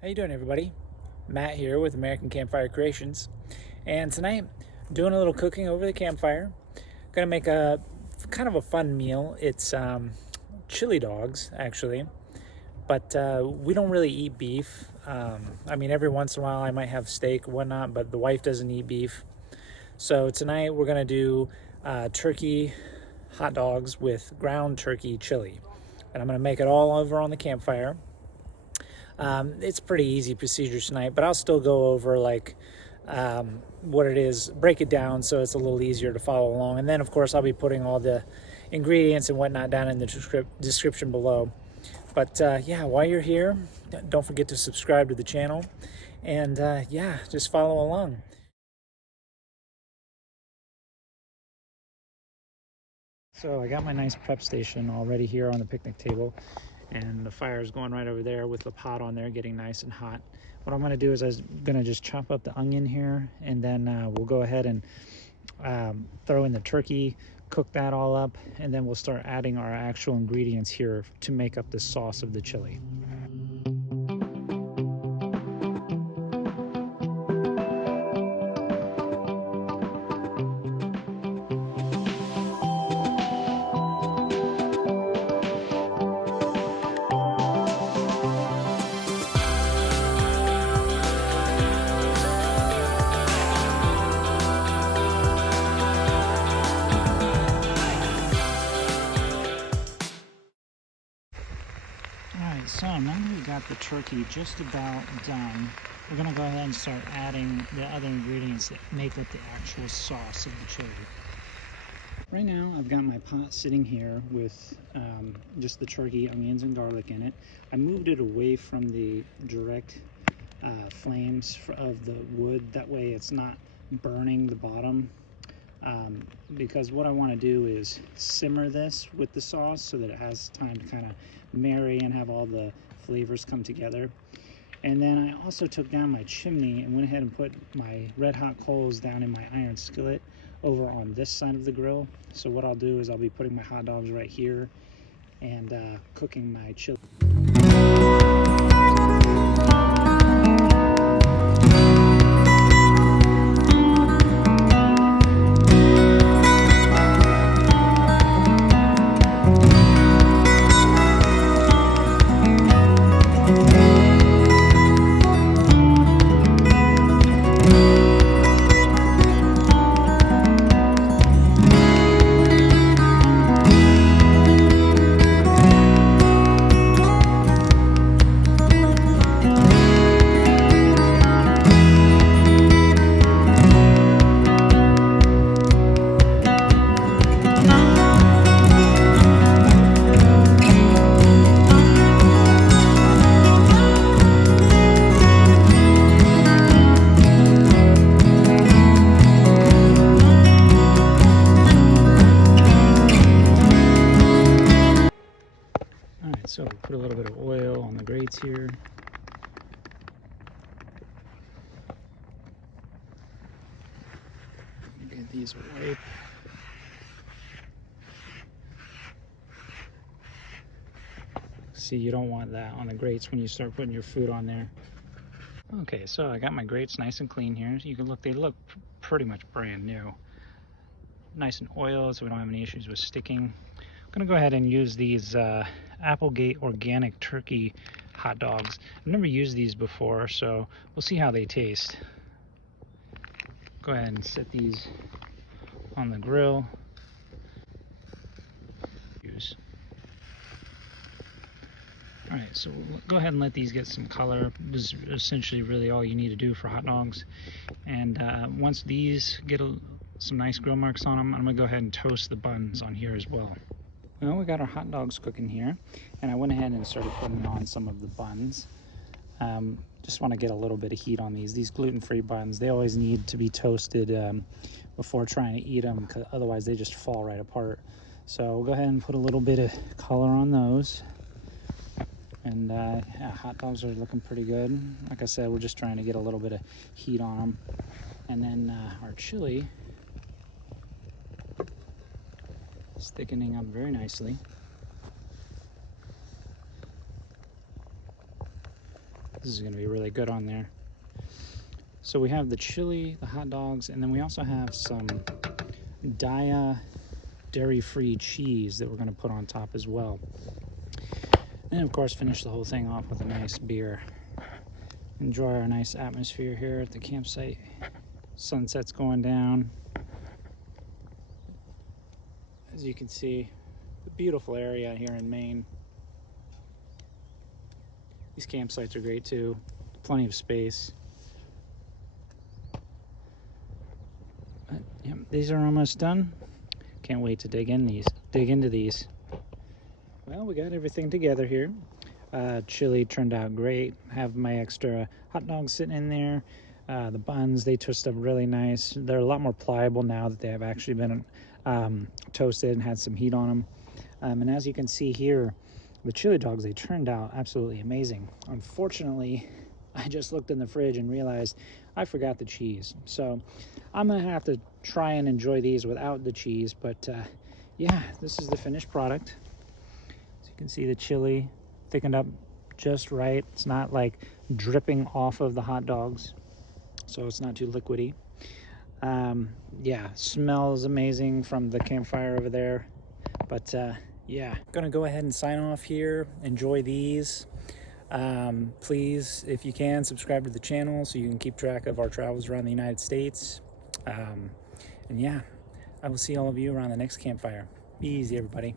How you doing, everybody? Matt here with American Campfire Creations, and tonight doing a little cooking over the campfire. Gonna make a kind of a fun meal. It's chili dogs, actually, but we don't really eat beef. I mean, every once in a while I might have steak, whatnot, but the wife doesn't eat beef. So tonight we're gonna do turkey hot dogs with ground turkey chili, and I'm gonna make it all over on the campfire. It's pretty easy procedure tonight, but I'll still go over like what it is, break it down so it's a little easier to follow along. And then of course I'll be putting all the ingredients and whatnot down in the description below. But yeah, while you're here, don't forget to subscribe to the channel, and yeah, just follow along. So I got my nice prep station already here on the picnic table, and the fire is going right over there with the pot on there getting nice and hot. What I'm going to do is I'm going to just chop up the onion here, and then we'll go ahead and throw in the turkey, cook that all up, and then we'll start adding our actual ingredients here to make up the sauce of the chili. Alright, so now that we've got the turkey just about done, we're going to go ahead and start adding the other ingredients that make up the actual sauce of the chili. Right now I've got my pot sitting here with just the turkey, onions, and garlic in it. I moved it away from the direct flames of the wood, that way it's not burning the bottom. Because what I want to do is simmer this with the sauce so that it has time to kind of marry and have all the flavors come together. And then I also took down my chimney and went ahead and put my red hot coals down in my iron skillet over on this side of the grill. So what I'll do is I'll be putting my hot dogs right here and cooking my chili. So we'll put a little bit of oil on the grates here. Get these wiped. See, you don't want that on the grates when you start putting your food on there. Okay, so I got my grates nice and clean here. You can look, they look pretty much brand new. Nice and oiled so we don't have any issues with sticking. I'm gonna go ahead and use these Applegate organic turkey hot dogs. I've never used these before, so we'll see how they taste. Go ahead and set these on the grill. Alright, so we'll go ahead and let these get some color. This is essentially really all you need to do for hot dogs. And once these get some nice grill marks on them, I'm going to go ahead and toast the buns on here as well. Well, we got our hot dogs cooking here, and I went ahead and started putting on some of the buns. Just want to get a little bit of heat on these gluten-free buns. They always need to be toasted before trying to eat them, because otherwise they just fall right apart. So we'll go ahead and put a little bit of color on those. And yeah, hot dogs are looking pretty good. Like I said, we're just trying to get a little bit of heat on them. And then our chili is thickening up very nicely. This is going to be really good on there. So we have the chili, the hot dogs, and then we also have some dairy-free cheese that we're going to put on top as well. And of course, finish the whole thing off with a nice beer. Enjoy our nice atmosphere here at the campsite. Sunset's going down. As you can see, a beautiful area here in Maine. These campsites are great too. Plenty of space. But, yeah, these are almost done. Can't wait to dig into these. Well, we got everything together here. Chili turned out great. Have my extra hot dogs sitting in there. The buns, they twist up really nice. They're a lot more pliable now that they have actually been toasted and had some heat on them. And as you can see here, the chili dogs, they turned out absolutely amazing. Unfortunately, I just looked in the fridge and realized I forgot the cheese. So I'm gonna have to try and enjoy these without the cheese. But yeah, this is the finished product. As you can see, the chili thickened up just right. It's not like dripping off of the hot dogs, so it's not too liquidy. Yeah, smells amazing from the campfire over there. But yeah, gonna go ahead and sign off here. Enjoy these. Please, if you can, subscribe to the channel so you can keep track of our travels around the United States. And yeah, I will see all of you around the next campfire. Be easy, everybody.